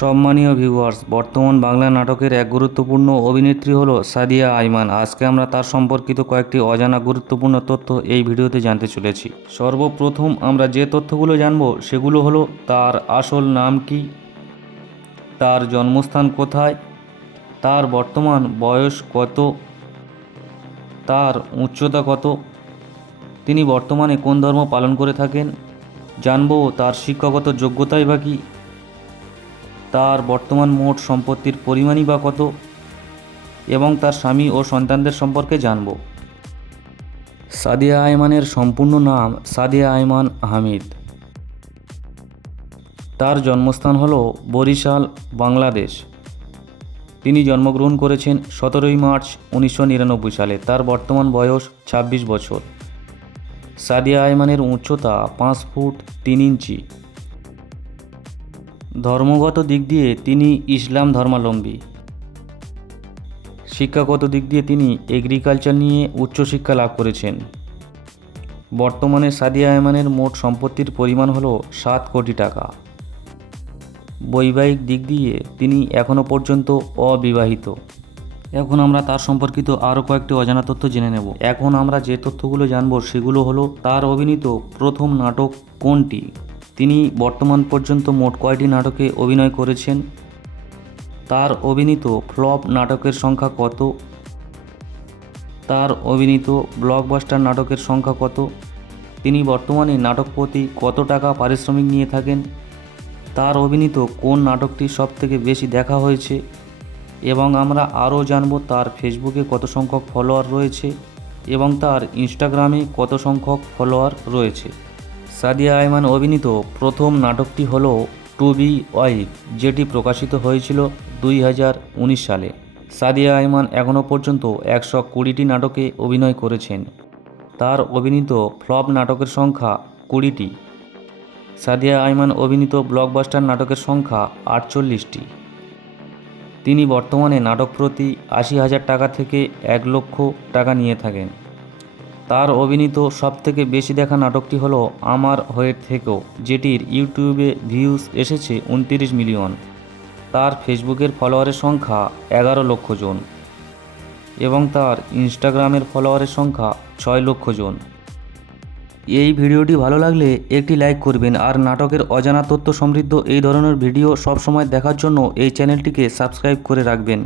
সম্মানীয় ভিউয়ার্স বর্তমান বাংলা নাটকের এক গুরুত্বপূর্ণ অভিনেত্রী হলো সাদিয়া আইমান। আজকে আমরা তার সম্পর্কিত কয়েকটি অজানা গুরুত্বপূর্ণ তথ্য এই ভিডিওতে জানতে চলেছি। সর্বপ্রথম আমরা যে তথ্যগুলো জানব সেগুলো হলো তার আসল নাম কি, তার জন্মস্থান কোথায়, তার বর্তমান বয়স কত, তার উচ্চতা কত, তিনি বর্তমানে কোন ধর্ম পালন করে থাকেন, জানব তার শিক্ষাগত যোগ্যতাই বা কী তার বর্তমান মোট সম্পত্তির পরিমাণই বা কত এবং তার স্বামী ও সন্তানদের সম্পর্কে জানব। সাদিয়া আয়মানের সম্পূর্ণ নাম সাদিয়া আয়মান হামিদ। তার জন্মস্থান হল বরিশাল, বাংলাদেশ। তিনি জন্মগ্রহণ করেছেন সতেরোই মার্চ উনিশশো নিরানব্বই সালে। তার বর্তমান বয়স ২৬ বছর। সাদিয়া আয়মানের উচ্চতা পাঁচ ফুট তিন ইঞ্চি। ধর্মগত দিক দিয়ে তিনি ইসলাম ধর্মাবলম্বী। শিক্ষাগত দিক দিয়ে তিনি এগ্রিকালচার নিয়ে উচ্চশিক্ষা লাভ করেছেন। বর্তমানে সাদিয়া আয়মানের মোট সম্পত্তির পরিমাণ হলো সাত কোটি টাকা। বৈবাহিক দিক দিয়ে তিনি এখনও পর্যন্ত অবিবাহিত। এখন আমরা তার সম্পর্কিত আরও কয়েকটি অজানা তথ্য জেনে নেব। এখন আমরা যে তথ্যগুলো জানব সেগুলো হলো তার অভিনীত প্রথম নাটক কোনটি? তিনি বর্তমান পর্যন্ত মোট কয়টি নাটকে অভিনয় করেছেন? তার অভিনীত ফ্লপ নাটকের সংখ্যা কত? তার অভিনীত ব্লকবাস্টার নাটকের সংখ্যা কত? তিনি বর্তমানে নাটক প্রতি কত টাকা পারিশ্রমিক নিয়ে থাকেন? তার অভিনীত কোন নাটকটি সবথেকে বেশি দেখা হয়েছে? এবং আমরা আরও জানব তার ফেসবুকে কত সংখ্যক ফলোয়ার রয়েছে? এবং তার ইনস্টাগ্রামে কত সংখ্যক ফলোয়ার রয়েছে? সাদিয়া আয়মান অভিনীত প্রথম নাটকটি হল টু বি ওয়াইফ যেটি প্রকাশিত হয়েছিল দুই হাজার উনিশ সালে। সাদিয়া আয়মান এখনও পর্যন্ত একশো কুড়িটি নাটকে অভিনয় করেছেন। তার অভিনীত ফ্লপ নাটকের সংখ্যা কুড়িটি। সাদিয়া আয়মান অভিনীত ব্লকবাস্টার নাটকের সংখ্যা আটচল্লিশটি। তিনি বর্তমানে নাটক প্রতি আশি হাজার টাকা থেকে এক লক্ষ টাকা নিয়ে থাকেন। তার অভিনীত সবথেকে বেশি দেখা নাটকটি হলো আমার হয়ে থেকেও যেটির ইউটিউবে ভিউজ এসেছে উনতিরিশ মিলিয়ন। তার ফেসবুকের ফলোয়ারের সংখ্যা এগারো লক্ষ জন এবং তার ইনস্টাগ্রামের ফলোয়ারের সংখ্যা ছয় লক্ষ জন। এই ভিডিওটি ভালো লাগলে একটি লাইক করবেন আর নাটকের অজানা তথ্য সমৃদ্ধ এই ধরনের ভিডিও সবসময় দেখার জন্য এই চ্যানেলটিকে সাবস্ক্রাইব করে রাখবেন।